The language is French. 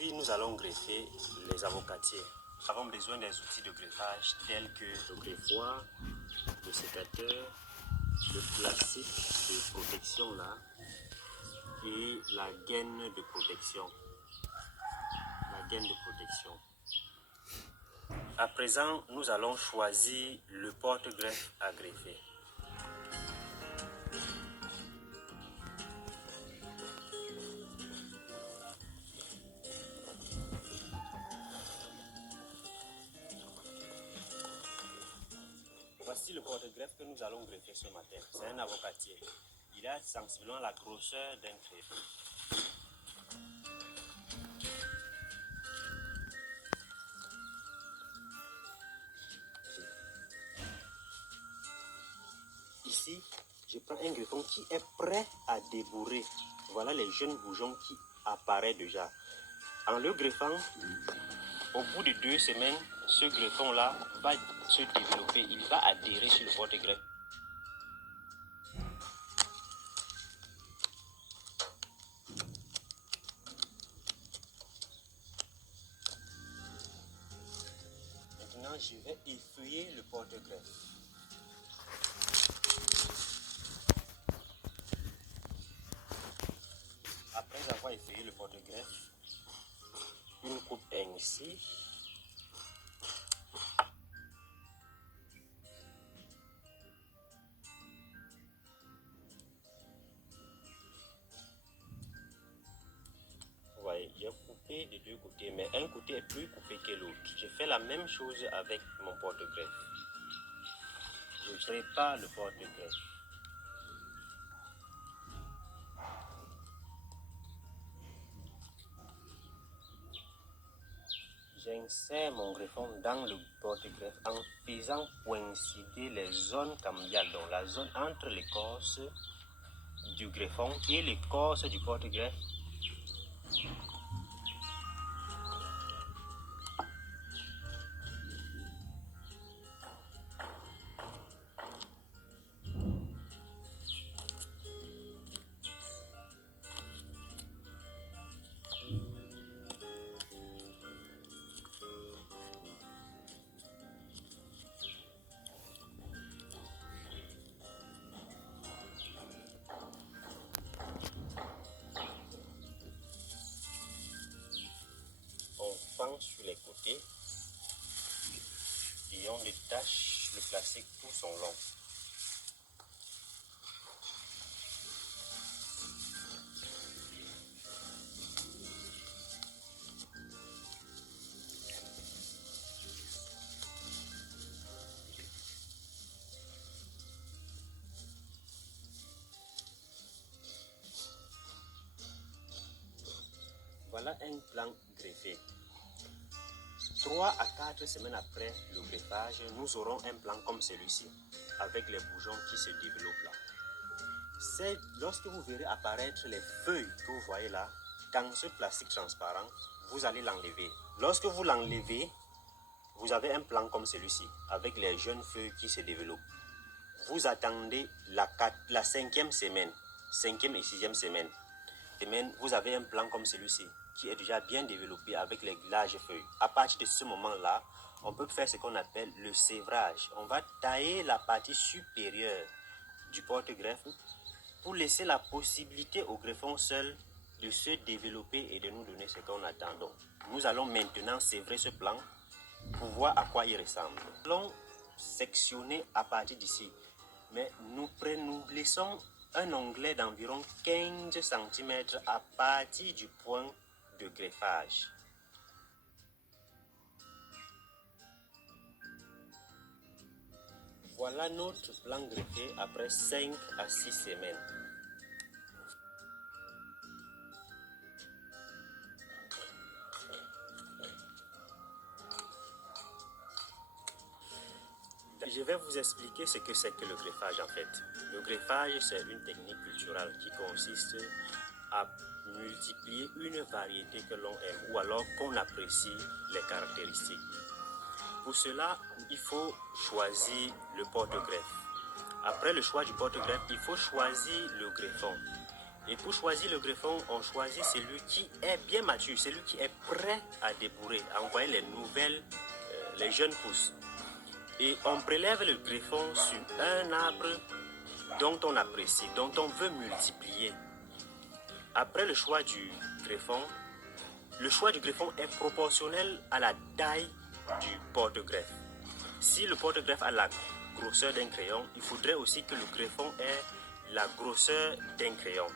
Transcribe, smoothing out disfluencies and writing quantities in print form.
Aujourd'hui, nous allons greffer les avocatiers. Nous avons besoin des outils de greffage tels que le greffoir, le sécateur, le plastique de protection là et la gaine de protection. À présent, nous allons choisir le porte-greffe à greffer. Voici le porte-greffe que nous allons greffer ce matin. C'est un avocatier. Il a sensiblement la grosseur d'un greffe. Ici, je prends un greffon qui est prêt à débourrer. Voilà les jeunes bourgeons qui apparaissent déjà. En le greffant, au bout de 2 semaines, ce greffon-là va se développer. Il va adhérer sur le porte-greffe. Maintenant, je vais effeuiller le porte-greffe. Après avoir effeuillé le porte-greffe, une coupe ainsi. Vous voyez, j'ai coupé des deux côtés, mais un côté est plus coupé que l'autre. Je fais la même chose avec mon porte-greffe. Je prépare le porte-greffe. J'insère mon greffon dans le porte-greffe en faisant coïncider les zones cambiales, donc la zone entre l'écorce du greffon et l'écorce du porte-greffe. On fend sur les côtés et on détache le plastique tout son long. Voilà un plan greffé. 3 à 4 semaines après le greffage, nous aurons un plan comme celui-ci, avec les bourgeons qui se développent là. C'est lorsque vous verrez apparaître les feuilles que vous voyez là, dans ce plastique transparent, vous allez l'enlever. Lorsque vous l'enlevez, vous avez un plan comme celui-ci, avec les jeunes feuilles qui se développent. Vous attendez la 5e semaine, 5e et 6e semaine. Vous avez un plan comme celui-ci, qui est déjà bien développé avec les larges feuilles. À partir de ce moment-là, on peut faire ce qu'on appelle le sévrage. On va tailler la partie supérieure du porte-greffe pour laisser la possibilité au greffon seul de se développer et de nous donner ce qu'on attend. Donc, nous allons maintenant sévrer ce plan pour voir à quoi il ressemble. Nous allons sectionner à partir d'ici, mais nous laissons un onglet d'environ 15 cm à partir du point de greffage. Voilà notre plan greffé après 5 à 6 semaines. Je vais vous expliquer ce que c'est que le greffage en fait. Le greffage, c'est une technique culturelle qui consiste à multiplier une variété que l'on aime ou alors qu'on apprécie les caractéristiques. Pour cela, il faut choisir le porte-greffe. Après le choix du porte-greffe, il faut choisir le greffon. Et pour choisir le greffon, on choisit celui qui est bien mature, celui qui est prêt à débourrer, à envoyer les jeunes pousses. Et on prélève le greffon sur un arbre dont on apprécie, dont on veut multiplier. Après le choix du greffon est proportionnel à la taille du porte-greffe. Si le porte-greffe a la grosseur d'un crayon, il faudrait aussi que le greffon ait la grosseur d'un crayon.